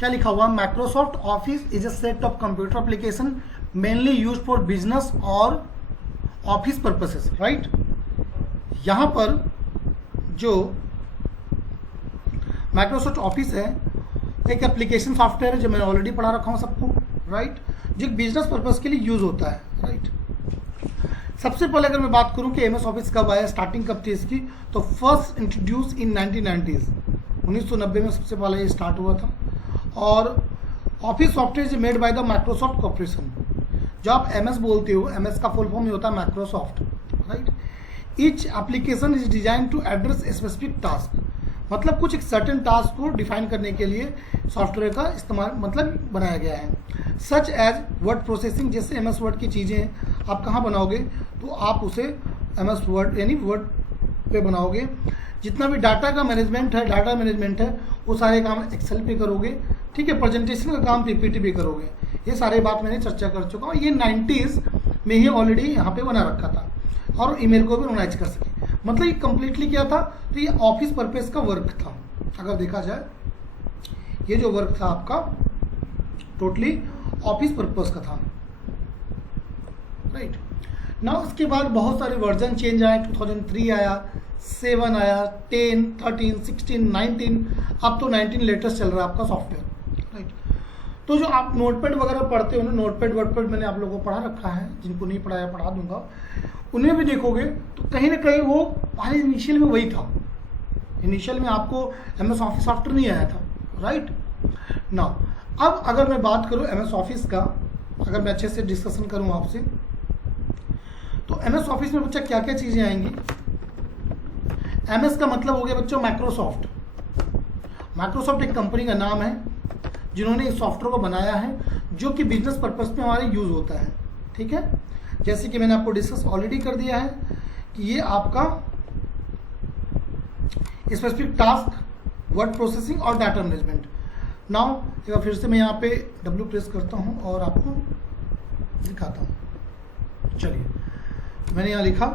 क्या लिखा हुआ, Microsoft office is a set of computer application mainly use for business और ऑफिस पर्पसेस, राइट। यहां पर जो माइक्रोसॉफ्ट ऑफिस है एक एप्लीकेशन सॉफ्टवेयर है जो मैंने ऑलरेडी पढ़ा रखा हूं सबको, राइट, जो बिजनेस पर्पस के लिए यूज होता है, राइट। सबसे पहले अगर मैं बात करूं कि एमएस ऑफिस कब आया, स्टार्टिंग कब थी इसकी, तो फर्स्ट इंट्रोड्यूस इन 1990s, 1990 में सबसे पहले ये स्टार्ट हुआ था। और office software is made by the Microsoft corporation. जो आप एमएस बोलते हो, एमएस का फुल फॉर्म ये होता है Microsoft, right. Each application is design to address a specific task, मतलब कुछ एक सर्टेन टास्क को डिफाइन करने के लिए सॉफ्टवेयर का इस्तेमाल मतलब बनाया गया है। सच एज वर्ड प्रोसेसिंग, जैसे एमएस वर्ड की चीज़ें आप कहाँ बनाओगे, तो आप उसे एमएस वर्ड यानी वर्ड पे बनाओगे। जितना भी डाटा का मैनेजमेंट है, डाटा मैनेजमेंट है, वो सारे काम एक्सेल पे करोगे, ठीक है। प्रेजेंटेशन का काम पीपीटी पे करोगे। ये सारे बात मैंने चर्चा कर चुका हूँ। ये 90s में ही ऑलरेडी यहाँ पे बना रखा था और ईमेल को भी ऑर्गेनाइज कर सके। मतलब ये कंप्लीटली क्या था, तो ये ऑफिस पर्पस का वर्क था। अगर देखा जाए ये जो वर्क था आपका टोटली ऑफिस पर्पस का था, राइट ना। उसके बाद बहुत सारे वर्जन चेंज आए, 2003 आया, 7 आया, 10, 13, 16, 19, अब तो 19 लेटेस्ट चल रहा है आपका सॉफ्टवेयर, राइट। तो जो आप नोटपैड वगैरह पढ़ते हो ना, नोटपैड वर्डपैड मैंने आप लोगों को पढ़ा रखा है, जिनको नहीं पढ़ाया पढ़ा दूंगा, उन्हें भी देखोगे तो कहीं ना कहीं वो पहले इनिशियल में वही था। इनिशियल में आपको एमएस ऑफिस सॉफ्टवेयर नहीं आया था, राइट ना। अब अगर मैं बात करूं एमएस ऑफिस का, अगर मैं अच्छे से डिस्कशन करूं आपसे, तो एमएस ऑफिस में बच्चा क्या क्या चीजें आएंगी। एमएस का मतलब हो गया बच्चों माइक्रोसॉफ्ट। माइक्रोसॉफ्ट एक कंपनी का नाम है जिन्होंने इस सॉफ्टवेयर को बनाया है, जो कि बिजनेस पर्पस में हमारे यूज होता है, ठीक है। जैसे कि मैंने आपको डिस्कस ऑलरेडी कर दिया है कि ये आपका स्पेसिफिक टास्क, वर्ड प्रोसेसिंग और डाटा मैनेजमेंट। नाउ एक बार फिर से मैं यहाँ पे डब्ल्यू प्रेस करता हूँ और आपको दिखाता हूँ। चलिए, मैंने यहाँ लिखा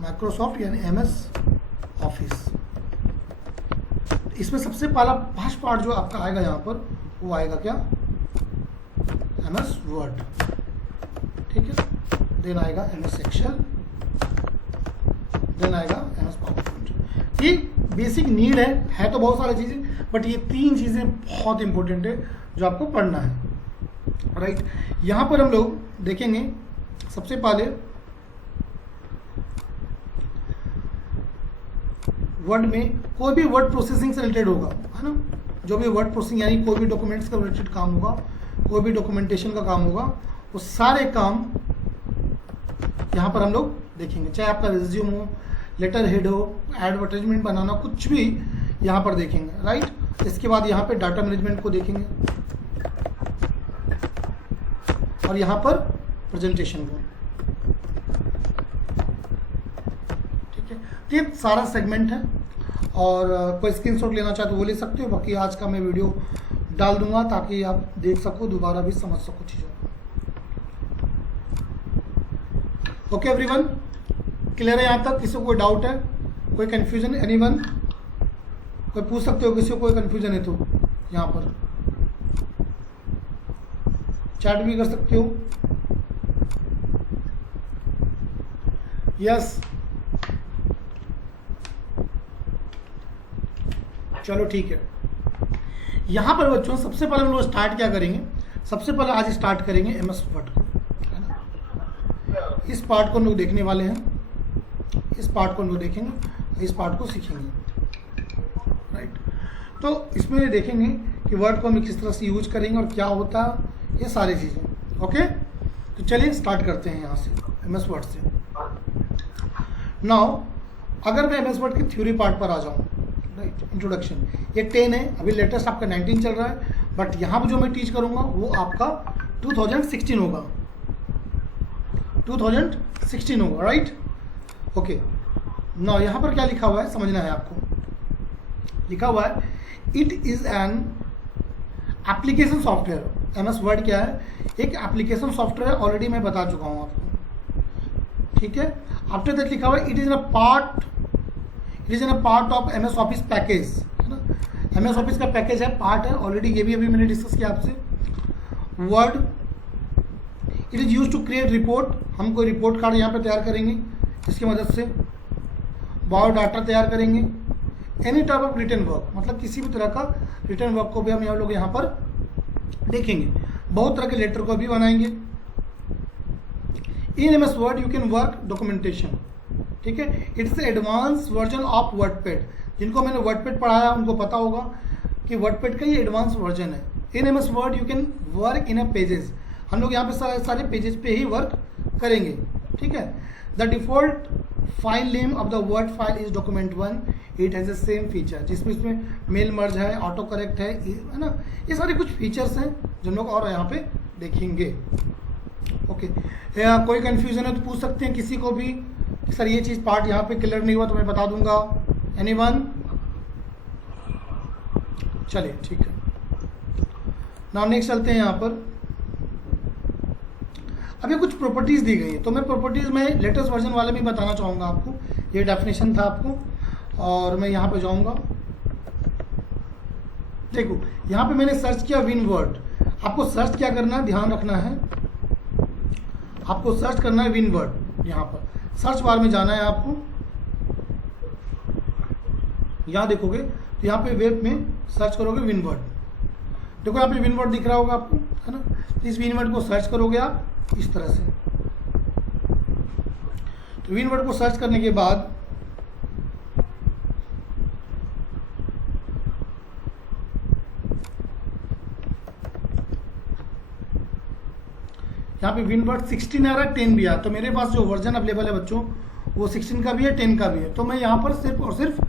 माइक्रोसॉफ्ट यानी एमएस ऑफिस। इसमें सबसे पहला फर्स्ट पार्ट जो आपका आएगा यहाँ पर, वो आएगा क्या, एमएस वर्ड, ठीक है। देन आएगा एमएस एक्सेल, देन आएगा एमएस पावरपॉइंट। ये बेसिक नीड है तो बहुत सारी चीजें, बट ये 3 चीजें बहुत इंपॉर्टेंट है जो आपको पढ़ना है, राइट। यहां पर हम लोग देखेंगे सबसे पहले वर्ड में कोई भी वर्ड प्रोसेसिंग से रिलेटेड होगा, है ना। जो भी वर्ड प्रोसेसिंग यानी कोई भी डॉक्यूमेंट्स का रिलेटेड काम होगा, कोई भी डॉक्यूमेंटेशन का काम होगा, वो सारे काम यहाँ पर हम लोग देखेंगे। चाहे आपका रिज्यूम हो, लेटर हेड हो, एडवर्टाइजमेंट बनाना, कुछ भी यहाँ पर देखेंगे, राइट। इसके बाद यहाँ पे डाटा मैनेजमेंट को देखेंगे और यहाँ पर प्रेजेंटेशन को, ठीक है। तो ये सारा सेगमेंट है और कोई स्क्रीनशॉट लेना चाहे तो वो ले सकते हो। बाकी आज का मैं वीडियो डाल दूंगा ताकि आप देख सको, दोबारा भी समझ सको चीज़ों को। ओके एवरीवन, क्लियर है यहाँ तक? किसी को कोई डाउट है, कोई कंफ्यूजन, एनीवन? कोई पूछ सकते हो, किसी को कोई कंफ्यूजन है तो यहाँ पर चैट भी कर सकते हो। यस, चलो ठीक है। यहाँ पर बच्चों सबसे पहले हम लोग स्टार्ट क्या करेंगे, सबसे पहले आज स्टार्ट करेंगे एमएस वर्ड को, है ना। इस पार्ट को हम लोग देखने वाले हैं, इस पार्ट को हम लोग देखेंगे, इस पार्ट को सीखेंगे, राइट। तो इसमें देखेंगे कि वर्ड को हम किस तरह से यूज करेंगे और क्या होता है, ये सारी चीज़ें। ओके, तो चलिए स्टार्ट करते हैं यहाँ से एमएस वर्ड से। नाउ अगर मैं एमएस वर्ड की थ्योरी पार्ट पर आ जाऊँ, राइट, इंट्रोडक्शन, ये 10 है, अभी लेटेस्ट आपका 19 चल रहा है, बट यहाँ पर जो मैं टीच करूँगा वो आपका 2016 होगा, 2016 होगा, राइट। ओके, नाउ यहाँ पर क्या लिखा हुआ है समझना है आपको। लिखा हुआ है it is an application software. MS word क्या है, एक एप्लीकेशन सॉफ्टवेयर, ऑलरेडी मैं बता चुका हूँ आपको, ठीक है। आफ्टर दैट लिखा हुआ है it is in a part of MS office package, है ना। MS ऑफिस का पैकेज है, पार्ट है ऑलरेडी, ये भी अभी मैंने डिस्कस किया आपसे। Word, it is use to create report, हम कोई रिपोर्ट कार्ड यहाँ पे तैयार करेंगे इसकी मदद से, बायोडाटा तैयार करेंगे। Any type of written work, मतलब किसी भी तरह का रिटर्न वर्क को भी हम यहाँ लोग यहाँ पर देखेंगे। बहुत तरह के लेटर को भी बनाएंगे। इन MS word you can work documentation, ठीक है। It's advance version of WordPad, जिनको मैंने वर्डपैड पढ़ाया उनको पता होगा कि वर्डपैड का ये एडवांस वर्जन है। इन MS word you can work in a pages, हम लोग यहाँ पे सारे पेजेस पे ही वर्क करेंगे, ठीक है। The default file name of the word file is document1, it has the same feature, जिसमें इसमें मेल मर्ज है, ऑटो करेक्ट है ना, ये सारे कुछ फीचर्स हैं जो हम लोग और यहाँ पे देखेंगे। ओके, कोई कंफ्यूजन है तो पूछ सकते हैं किसी को भी कि सर ये चीज़ पार्ट यहाँ पे क्लियर नहीं हुआ तो मैं बता दूंगा। एनीवन? चलिए ठीक है, नाउ नेक्स्ट चलते हैं। यहाँ पर अभी कुछ प्रॉपर्टीज दी गई है, तो मैं प्रॉपर्टीज में लेटेस्ट वर्जन वाले भी बताना चाहूँगा आपको। ये डेफिनेशन था आपको, और मैं यहाँ पे जाऊँगा। देखो यहाँ पे मैंने सर्च किया विन वर्ड, आपको सर्च क्या करना है, ध्यान रखना है, आपको सर्च करना है विन वर्ड। यहाँ पर सर्च बार में जाना है आपको, यहाँ देखोगे तो यहाँ पे वेब में सर्च करोगे विन वर्ड, देखो यहाँ पे विन वर्ड दिख रहा होगा आपको, है ना। तो इस विन वर्ड को सर्च करोगे आप इस तरह से। तो विन वर्ड को सर्च करने के बाद यहाँ पे विन वर्ड 16 आ रहा है, 10 भी आ, तो मेरे पास जो वर्जन अवेलेबल है बच्चों वो 16 का भी है, 10 का भी है, तो मैं यहाँ पर सिर्फ और सिर्फ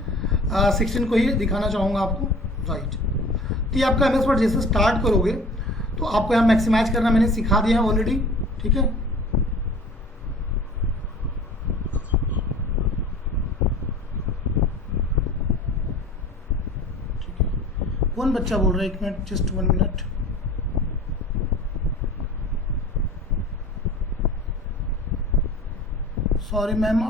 16 को ही दिखाना चाहूँगा आपको, राइट। तो ये आपका MS वर्ड जैसे स्टार्ट करोगे तो आपको यहाँ मैक्सिमाइज करना मैंने सिखा दिया है ऑलरेडी, ठीक है। कौन बच्चा बोल रहा है, 1 minute, just 1 minute. Sorry ma'am,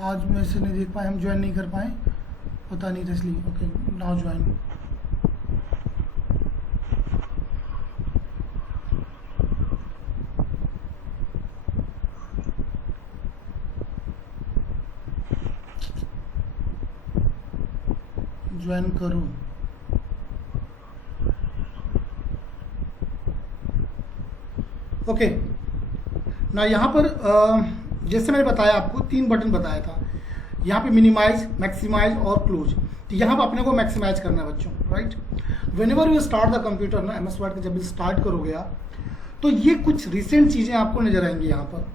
आज मैं इसे नहीं देख पाए, हम ज्वाइन नहीं कर पाए, पता नहीं था इसलिए। Okay, now join. ज्वाइन करूं, ओके ना। यहाँ पर जैसे मैंने बताया आपको 3 बटन बताया था, यहाँ पे मिनिमाइज, मैक्सिमाइज और क्लोज। तो यहाँ पर अपने को मैक्सिमाइज करना है बच्चों, right. When ever you start the computer ना, MS वर्ड का जब भी स्टार्ट करोगे आप, तो ये कुछ रिसेंट चीज़ें आपको नजर आएंगी यहाँ पर,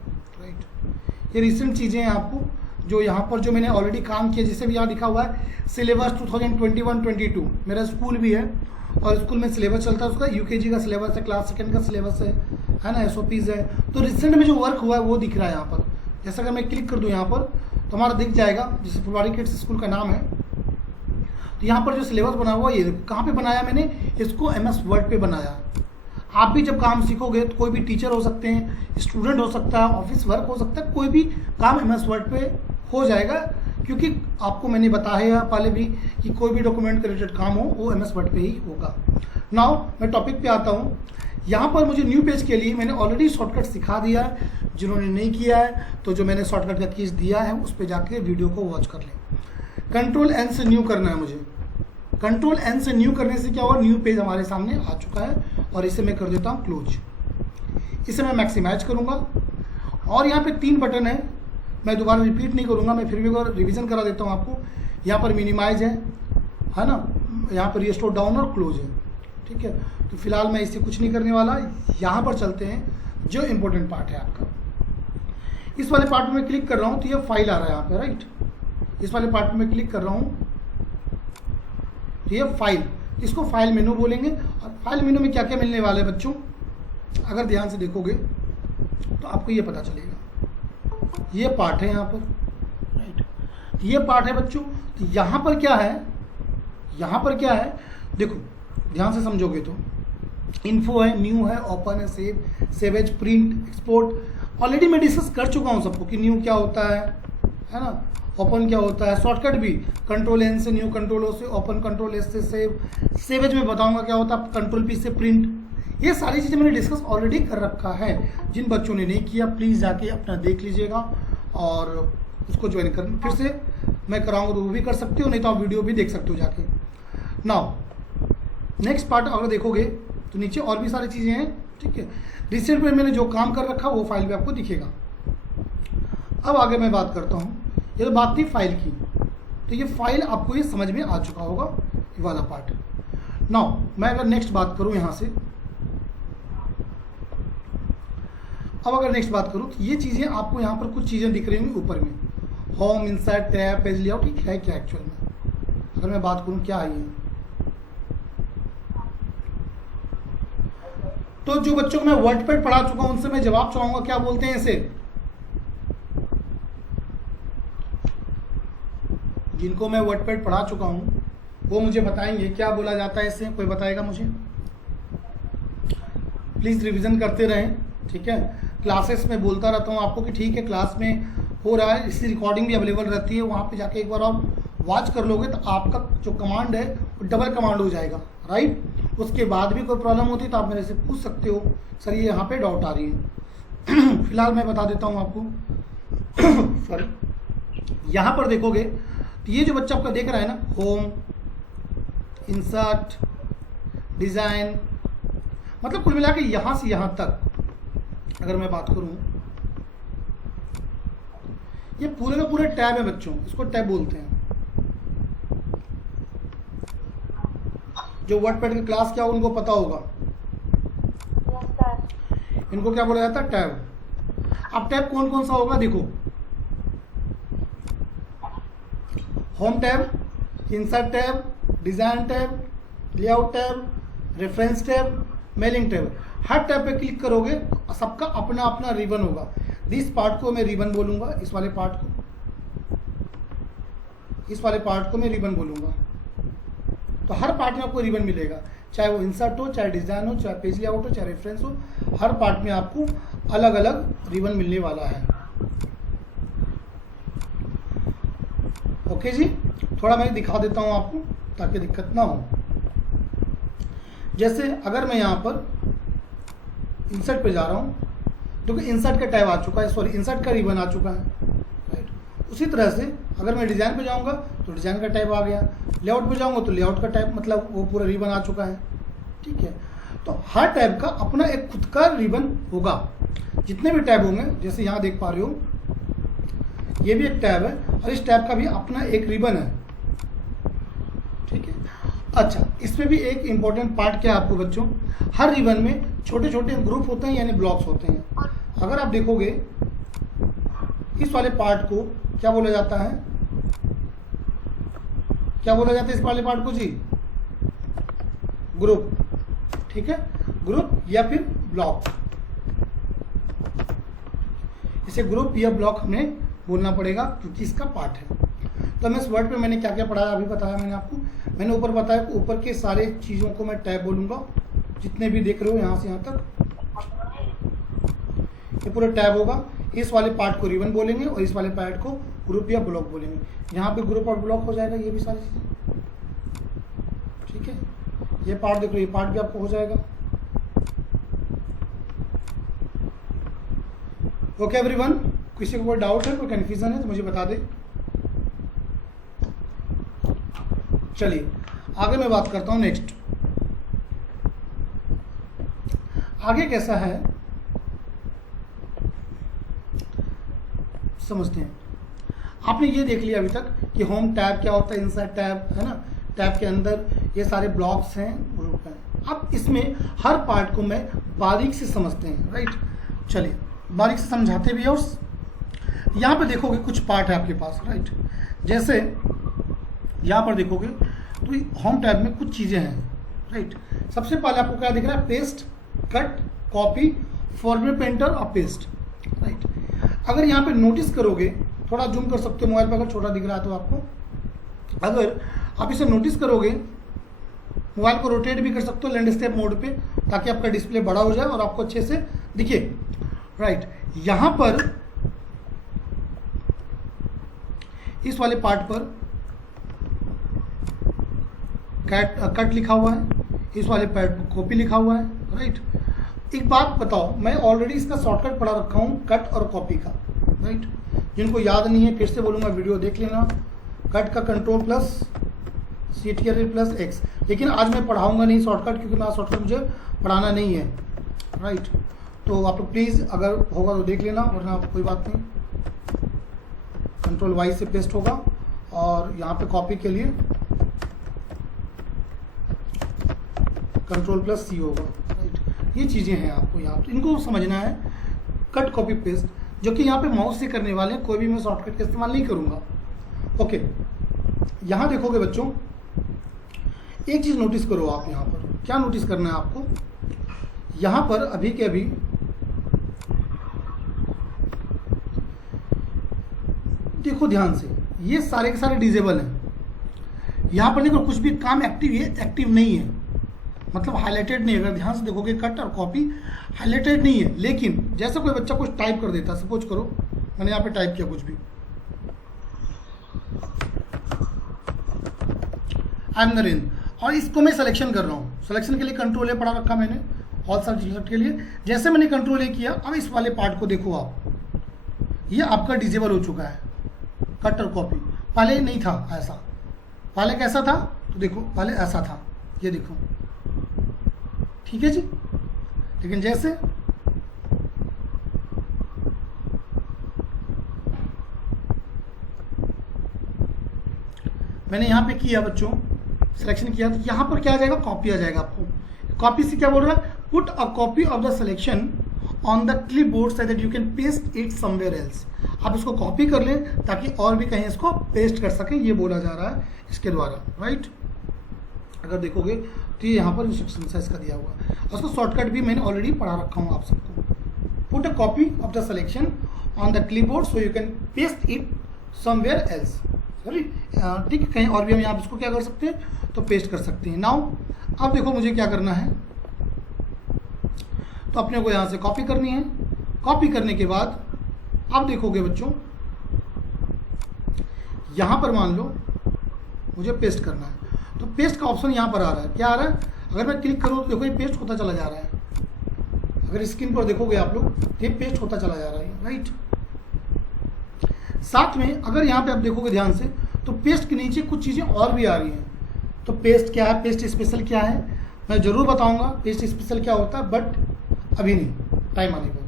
राइट। ये रिसेंट चीज़ें हैं आपको जो यहाँ पर जो मैंने ऑलरेडी काम किया, जैसे भी यहाँ लिखा हुआ है सिलेबस 2021-22, मेरा स्कूल भी है और स्कूल में सिलेबस चलता है, उसका UKG का सिलेबस है, क्लास 2 का सिलेबस है ना, SOPs है। तो रिसेंट में जो वर्क हुआ है वो दिख रहा है यहाँ पर। जैसा अगर मैं क्लिक कर दूँ यहाँ पर तो हमारा दिख जाएगा, जैसे फुलवाड़ी किड्स स्कूल का नाम है। तो यहाँ पर जो सिलेबस बना हुआ है, ये देखो कहाँ पे बनाया मैंने इसको, MS वर्ड पे बनाया। आप भी जब काम सीखोगे तो कोई भी टीचर हो सकते हैं, स्टूडेंट हो सकता है, ऑफिस वर्क हो सकता है, कोई भी काम MS वर्ड पे हो जाएगा, क्योंकि आपको मैंने बताया पहले भी कि कोई भी डॉक्यूमेंट का रिलेटेड काम हो वो MS वर्ड पे ही होगा। नाउ मैं टॉपिक पे आता हूँ। यहाँ पर मुझे न्यू पेज के लिए मैंने ऑलरेडी शॉर्टकट सिखा दिया है, जिन्होंने नहीं किया है तो जो मैंने शॉर्टकट का कीज दिया है उस पर जाके वीडियो को वॉच कर लें। Ctrl+N से न्यू करना है मुझे। Ctrl+N से न्यू करने से क्या हुआ, न्यू पेज हमारे सामने आ चुका है और इसे मैं कर देता हूँ क्लोज। इसे मैं मैक्सिमाइज करूँगा और यहाँ पे 3 बटन है, मैं दोबारा रिपीट नहीं करूँगा, मैं फिर भी एक बार रिविजन करा देता हूँ आपको। यहाँ पर मिनिमाइज है ना, यहाँ पर रिस्टोर डाउन और क्लोज है, ठीक है। तो फिलहाल मैं इससे कुछ नहीं करने वाला। यहाँ पर चलते हैं जो इम्पोर्टेंट पार्ट है आपका। इस वाले पार्ट में क्लिक कर रहा हूँ तो ये फाइल आ रहा है यहाँ पे, राइट। इस वाले पार्ट में क्लिक कर रहा हूँ तो ये फाइल, इसको फाइल मेनू बोलेंगे। और फाइल मेनू में क्या क्या मिलने वाला है बच्चों, अगर ध्यान से देखोगे तो आपको ये पता चलेगा। ये पार्ट है यहाँ पर, राइट। ये पार्ट है बच्चों। तो यहाँ पर क्या है, यहाँ पर क्या है देखो, ध्यान से समझोगे तो इन्फो है, न्यू है, ओपन है, save as, print, export. Already मैं डिस्कस कर चुका हूँ सबको कि न्यू क्या होता है ना, ओपन क्या होता है, शॉर्टकट भी कंट्रोल एन से न्यू, कंट्रोल ओ से ओपन, कंट्रोल एस से सेव, सेवेज में बताऊंगा क्या होता है, कंट्रोल पी से प्रिंट। ये सारी चीज़ें मैंने डिस्कस ऑलरेडी कर रखा है। जिन बच्चों ने नहीं किया प्लीज़ जाके अपना देख लीजिएगा और उसको ज्वाइन कर, फिर से मैं कराऊंगा तो वो भी कर सकते हो, नहीं तो आप वीडियो भी देख सकते हो जाके। नाउ नेक्स्ट पार्ट अगर देखोगे तो नीचे और भी सारी चीज़ें हैं, ठीक है। रिसेंट में मैंने जो काम कर रखा वो फाइल भी आपको दिखेगा। अब आगे मैं बात करता हूँ, ये तो बात थी फाइल की, तो ये फाइल आपको ये समझ में आ चुका होगा ये वाला पार्ट। नाउ मैं अगर नेक्स्ट बात करूँ यहाँ से, अब अगर नेक्स्ट बात करूँ तो ये चीज़ें आपको यहाँ पर कुछ चीज़ें दिख रही होंगी ऊपर में, home, insert, tab, page layout, ये है क्या एक्चुअल में, अगर मैं बात करूँ क्या है ये। तो जो बच्चों को मैं वर्डपैड पढ़ा चुका हूं उनसे मैं जवाब चाहूंगा, क्या बोलते हैं इसे, जिनको मैं वर्डपैड पढ़ा चुका हूं वो मुझे बताएंगे क्या बोला जाता है इसे, कोई बताएगा मुझे। प्लीज रिवीजन करते रहें, ठीक है। क्लासेस में बोलता रहता हूं आपको कि ठीक है क्लास में हो रहा है, इसकी रिकॉर्डिंग भी अवेलेबल रहती है, वहां पे जाके एक बार आप वॉच कर लोगे तो आपका जो कमांड है वो डबल कमांड हो जाएगा, राइट। उसके बाद भी कोई प्रॉब्लम होती है तो आप मेरे से पूछ सकते हो, सर ये यहाँ पे डाउट आ रही है। फिलहाल मैं बता देता हूँ आपको। सॉरी, यहाँ पर देखोगे तो ये जो बच्चा आपका देख रहा है ना, होम, इंसर्ट, डिज़ाइन, मतलब कुल मिला के यहाँ से यहाँ तक अगर मैं बात करूँ, ये पूरे का पूरे टैब है बच्चों, इसको टैब बोलते हैं। जो वर्डपैड की क्लास क्या हो उनको पता होगा, इनको क्या बोला जाता है, टैब। अब टैब कौन कौन सा होगा देखो, home tab, insert tab, design tab, layout tab, reference tab, mailing tab. हर टैब पे क्लिक करोगे तो सबका अपना अपना रिबन होगा। इस पार्ट को मैं रिबन बोलूंगा, इस वाले पार्ट को, इस वाले पार्ट को मैं रिबन बोलूंगा। तो हर पार्ट में आपको रिबन मिलेगा, चाहे वो इंसर्ट हो, चाहे डिजाइन हो, चाहे पेज लेआउट हो, चाहे रेफरेंस हो, हर पार्ट में आपको अलग अलग रिबन मिलने वाला है। ओके जी, थोड़ा मैं दिखा देता हूं आपको ताकि दिक्कत ना हो। जैसे अगर मैं यहाँ पर इंसर्ट पे जा रहा हूँ तो इंसर्ट का टैब आ चुका है, सॉरी इंसर्ट का रिबन आ चुका है, राइट। उसी तरह से अगर मैं डिज़ाइन पे जाऊँगा तो डिज़ाइन का टैब आ गया, लेआउट पे जाऊँगा तो लेआउट का टैब, मतलब वो पूरा रिबन आ चुका है, ठीक है। तो हर टैब का अपना एक खुद का रिबन होगा। जितने भी टैब होंगे, जैसे यहाँ देख पा रहे हो ये भी एक टैब है और इस टैब का भी अपना एक रिबन है, ठीक है। अच्छा, इसमें भी एक इम्पोर्टेंट पार्ट क्या है आपको बच्चों, हर रिबन में छोटे छोटे ग्रुप होते हैं यानी ब्लॉक्स होते हैं। अगर आप देखोगे इस वाले पार्ट को क्या बोला जाता है, क्या बोला जाता है इस वाले पार्ट को जी, ग्रुप, ठीक है, ग्रुप या फिर ब्लॉक। इसे ग्रुप या ब्लॉक हमें बोलना पड़ेगा क्योंकि इसका पार्ट है। तो मैं इस वर्ड पे मैंने क्या क्या पढ़ाया अभी बताया मैंने आपको। मैंने ऊपर बताया कि ऊपर के सारे चीज़ों को मैं टैब बोलूँगा, जितने भी देख रहे हो यहाँ से यहाँ तक ये पूरा टैब होगा। इस वाले पार्ट को रिबन बोलेंगे और इस वाले पार्ट को ग्रुप या ब्लॉक बोलेंगे। यहाँ पे ग्रुप और ब्लॉक हो जाएगा, ये भी सारी चीज़ें, ठीक है। ये पार्ट देखो, ये पार्ट भी आपको हो जाएगा। ओके एवरीवन, किसी को कोई डाउट है, कोई कन्फ्यूजन है तो मुझे बता दे। चलिए आगे मैं बात करता हूं नेक्स्ट। आगे कैसा है समझते हैं। आपने ये देख लिया अभी तक कि होम टैब क्या होता है, इनसाइड टैब है ना, टैब के अंदर ये सारे ब्लॉक्स हैं, ग्रुप हैं। अब इसमें हर पार्ट को मैं बारीक से समझते हैं, राइट। चलिए बारीक से समझाते भी है। और यहाँ पे देखोगे कुछ पार्ट है आपके पास, राइट। जैसे यहाँ पर देखोगे तो होम टैब में कुछ चीज़ें हैं, राइट। सबसे पहले आपको क्या दिख रहा है, paste, cut, copy, forward painter और पेस्ट, राइट। अगर यहाँ पे नोटिस करोगे, थोड़ा जूम कर सकते हो मोबाइल पे अगर छोटा दिख रहा है तो आपको, अगर आप इसे नोटिस करोगे, मोबाइल को रोटेट भी कर सकते हो लैंडस्केप मोड पे ताकि आपका डिस्प्ले बड़ा हो जाए और आपको अच्छे से दिखे, राइट। यहाँ पर इस वाले पार्ट पर कट लिखा हुआ है, इस वाले पार्ट पर कॉपी लिखा हुआ है, राइट। एक बात बताओ, मैं ऑलरेडी इसका शॉर्टकट पढ़ा रखा हूँ कट और कॉपी का, राइट। जिनको याद नहीं है फिर से बोलूँगा, वीडियो देख लेना। कट का control plus CTRL plus X, लेकिन आज मैं पढ़ाऊँगा नहीं शॉर्टकट, क्योंकि मेरा शॉर्टकट मुझे पढ़ाना नहीं है, राइट। तो आप लोग प्लीज़ अगर होगा तो देख लेना, वरना कोई बात नहीं। कंट्रोल Y से पेस्ट होगा, और यहाँ पे कॉपी के लिए कंट्रोल प्लस C होगा, राइट। ये चीज़ें हैं आपको यहाँ पे इनको समझना है, कट कॉपी पेस्ट, जो कि यहाँ पे माउस से करने वाले हैं, कोई भी मैं शॉर्टकट का इस्तेमाल नहीं करूँगा। ओके, यहाँ देखोगे बच्चों, एक चीज़ नोटिस करो आप। यहाँ पर क्या नोटिस करना है आपको, यहाँ पर अभी के अभी देखो ध्यान से, ये सारे के सारे डिजेबल हैं। यहाँ पर देखो कुछ भी काम एक्टिव नहीं है, मतलब हाईलाइटेड नहीं है। अगर ध्यान से देखोगे कट और कॉपी हाईलाइटेड नहीं है, लेकिन जैसे कोई बच्चा कुछ टाइप कर देता, सपोज करो मैंने यहाँ पे टाइप किया कुछ भी, आई एम नरेंद्र, और इसको मैं सिलेक्शन कर रहा हूँ। सिलेक्शन के लिए कंट्रोल ए पढ़ा रखा मैंने, ऑल सब्जेक्ट के लिए। जैसे मैंने कंट्रोल ए किया, अब इस वाले पार्ट को देखो आप, ये आपका डिजेबल हो चुका है, कट और कॉपी। पहले नहीं था ऐसा, पहले कैसा था तो देखो, पहले ऐसा था, ये देखो, ठीक है जी। लेकिन जैसे मैंने यहाँ पे किया बच्चों, सिलेक्शन किया, तो यहाँ पर क्या आ जाएगा, कॉपी आ जाएगा आपको। कॉपी से क्या बोल रहा है, put a copy of the selection on the clipboard so that you can paste it somewhere else. आप इसको कॉपी कर लें ताकि और भी कहीं इसको पेस्ट कर सकें, ये बोला जा रहा है इसके द्वारा, राइट। अगर देखोगे तो ये यहाँ पर इंस्ट्रक्शन है इसका दिया हुआ है, और उसको शॉर्टकट भी मैंने ऑलरेडी पढ़ा रखा हूँ आप सबको। Put a copy of the selection on the clipboard so you can paste it somewhere else, sorry, ठीक है, कहीं और भी हम यहाँ इसको क्या कर सकते हैं, तो पेस्ट कर सकते हैं। नाउ अब देखो मुझे क्या करना है, तो अपने को यहाँ से कॉपी करनी है। कॉपी करने के बाद अब देखोगे बच्चों, यहाँ पर मान लो मुझे पेस्ट करना है, तो पेस्ट का ऑप्शन यहाँ पर आ रहा है। क्या आ रहा है, अगर मैं क्लिक करूँ तो देखो ये पेस्ट होता चला जा रहा है। अगर स्क्रीन पर देखोगे आप लोग, ये पेस्ट होता चला जा रहा है, राइट। साथ में अगर यहाँ पे आप देखोगे ध्यान से, तो पेस्ट के नीचे कुछ चीज़ें और भी आ रही हैं। तो पेस्ट क्या है, पेस्ट स्पेशल क्या है, मैं ज़रूर बताऊंगा पेस्ट स्पेशल क्या होता है, बट अभी नहीं, टाइम आने पर।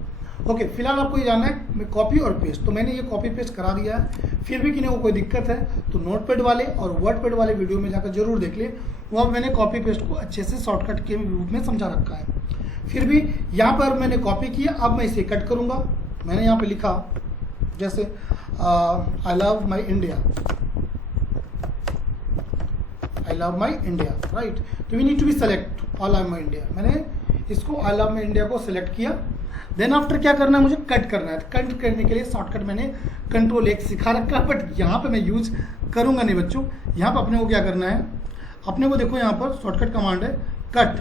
ओके, फिलहाल आपको ये जानना है कॉपी और पेस्ट, तो मैंने ये कॉपी पेस्ट करा दिया है। फिर भी किसी को कोई दिक्कत है तो नोटपैड वाले और वर्डपैड वाले वीडियो में जाकर जरूर देख ले, वो अब मैंने कॉपी पेस्ट को अच्छे से शॉर्टकट के रूप में समझा रखा है। फिर भी यहाँ पर मैंने कॉपी किया, अब मैं इसे कट करूँगा। मैंने यहाँ पे लिखा जैसे I love my India, I love my India, right. तो we need to be select I love my India. मैंने इसको आई लव माई इंडिया को सिलेक्ट किया। देन आफ्टर क्या करना है, मुझे कट करना है। कट करने के लिए शॉर्टकट मैंने कंट्रोल एक सिखा रखा है, बट यहाँ पे मैं यूज करूँगा नहीं बच्चों। यहाँ पे अपने को क्या करना है, अपने को देखो यहाँ पर शॉर्टकट कमांड है कट।